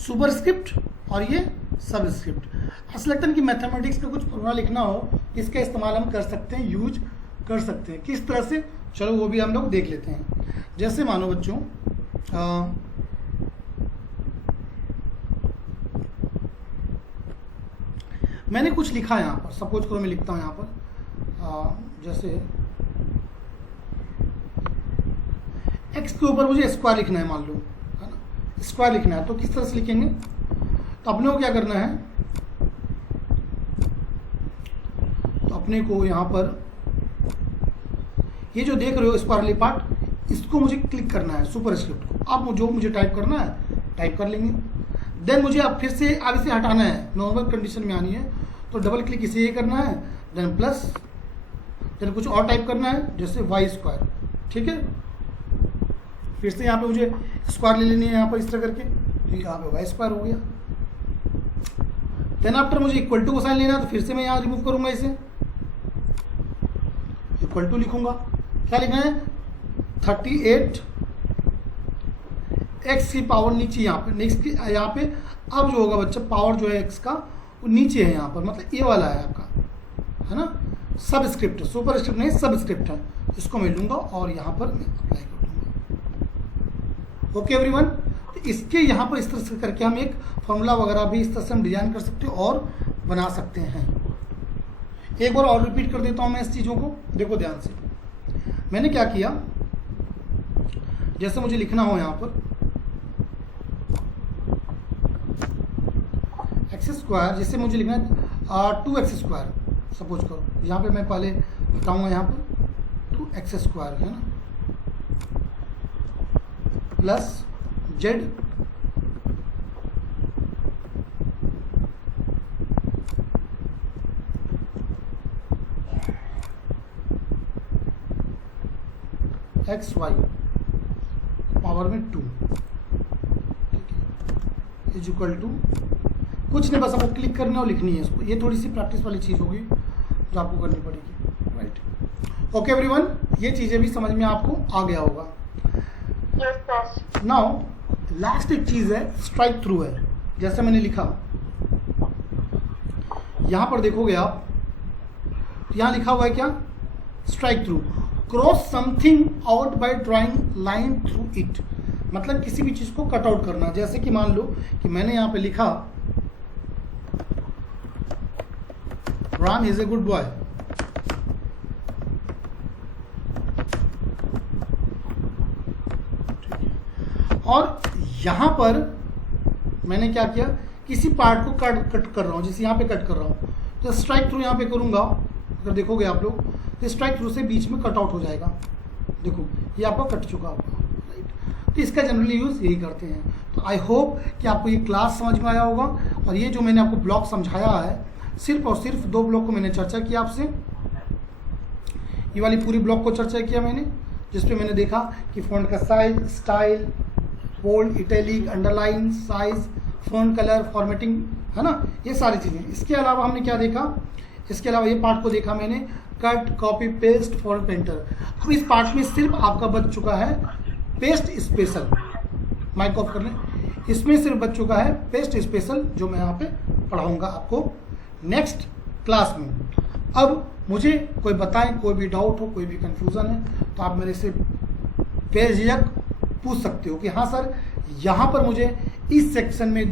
सुपरस्क्रिप्ट और ये सबस्क्रिप्ट। असलतन की मैथमेटिक्स का कुछ फॉर्मूला लिखना हो, इसका इस्तेमाल हम कर सकते हैं, यूज कर सकते हैं। किस तरह से, चलो वो भी हम लोग देख लेते हैं। जैसे मानो बच्चों, मैंने कुछ लिखा है यहाँ पर, सपोज करो मैं लिखता हूँ यहाँ पर, जैसे एक्स के ऊपर मुझे स्क्वायर लिखना है, मान लो, है ना, स्क्वायर लिखना है, तो किस तरह से लिखेंगे, तो अपने को क्या करना है, तो अपने को यहाँ पर ये जो देख रहे हो स्क्वायर वाली पार्ट, इसको मुझे क्लिक करना है सुपरस्क्रिप्ट को। अब जो मुझे टाइप करना है टाइप कर लेंगे। देन मुझे अब फिर से आगे से हटाना है, नॉर्मल कंडीशन में आनी है, तो डबल क्लिक इसे ये करना है, देन प्लस, देन कुछ और टाइप करना है जैसे वाई स्क्वायर, ठीक है। फिर से यहाँ पे मुझे स्क्वायर ले लेनी है यहाँ पर इस तरह करके, तो यहाँ पे वाई स्क्वायर हो गया। देन आफ्टर मुझे इक्वल टू को साइन लेना है, तो फिर से मैं यहाँ रिमूव करूंगा इसे, इक्वल टू लिखूंगा, क्या लिखना है 38 x की पावर नीचे यहाँ पे, नेक्स्ट की यहाँ पे अब जो होगा बच्चा पावर जो है x का वो नीचे है यहाँ पर, मतलब ये वाला है आपका, है ना, सबस्क्रिप्ट, सुपरस्क्रिप्ट नहीं सबस्क्रिप्ट है, इसको मैं लूंगा और यहाँ पर मैं अप्लाई कर दूंगा। ओके एवरीवन, तो इसके यहाँ पर इस तरह से करके हम एक फॉर्मूला वगैरह भी इस तरह से हम डिजाइन कर सकते हैं और बना सकते हैं। एक बार और रिपीट कर देता हूँ मैं इस चीज़ों को, देखो ध्यान से। मैंने क्या किया, जैसे मुझे लिखना हो यहाँ पर एक्स स्क्वायर, जिससे मुझे लिखना है 2x स्क्वायर, सपोज करो यहाँ पे मैं पहले बताऊंगा यहाँ पर 2x स्क्वायर है ना, plus Z X Y power में 2 इज इक्वल टू, कुछ नहीं बस आपको क्लिक करना और लिखनी है इसको। ये थोड़ी सी प्रैक्टिस वाली चीज़ होगी जो आपको करनी पड़ेगी, राइट। ओके एवरीवन, ये चीज़ें भी समझ में आपको आ गया होगा। Yes sir. नाउ लास्ट एक चीज़ है स्ट्राइक थ्रू है, जैसे मैंने लिखा यहाँ पर देखोगे आप, यहाँ लिखा हुआ है क्या, strike through, cross something out by drawing line through it, मतलब किसी भी चीज़ को कट आउट करना। जैसे कि मान लो कि मैंने यहाँ पे लिखा Ram is a good boy, और यहां पर मैंने क्या किया, किसी पार्ट को कट कर रहा हूं, जैसे यहां पे कट कर रहा हूं, तो स्ट्राइक थ्रू यहां पे करूंगा, अगर देखोगे आप लोग तो स्ट्राइक थ्रू से बीच में कट आउट हो जाएगा, देखो ये आपका कट चुका होगा, राइट। तो इसका जनरली यूज यही करते हैं। तो आई होप कि आपको ये क्लास समझ में आया होगा, और ये जो मैंने आपको ब्लॉक समझाया है, सिर्फ और सिर्फ 2 ब्लॉक को मैंने चर्चा किया आपसे, ये वाली पूरी ब्लॉक को चर्चा किया मैंने, जिसपे मैंने देखा कि फ़ॉन्ट का size, style, bold, italic, underline, size, font colour, formatting, है ना, ये सारी चीज़ें। इसके अलावा हमने क्या देखा, इसके अलावा ये पार्ट को देखा मैंने, cut, copy, paste, form painter. अब इस पार्ट में सिर्फ आपका बच चुका है पेस्ट स्पेशल, माइक ऑफ कर लें, इसमें सिर्फ बच चुका है पेस्ट स्पेशल, जो मैं यहाँ पे पढ़ाऊँगा आपको नेक्स्ट क्लास में। अब मुझे कोई बताएं, कोई भी डाउट हो, कोई भी कंफ्यूजन है, तो आप मेरे से बेझिझक पूछ सकते हो कि हाँ सर यहाँ पर मुझे इस सेक्शन में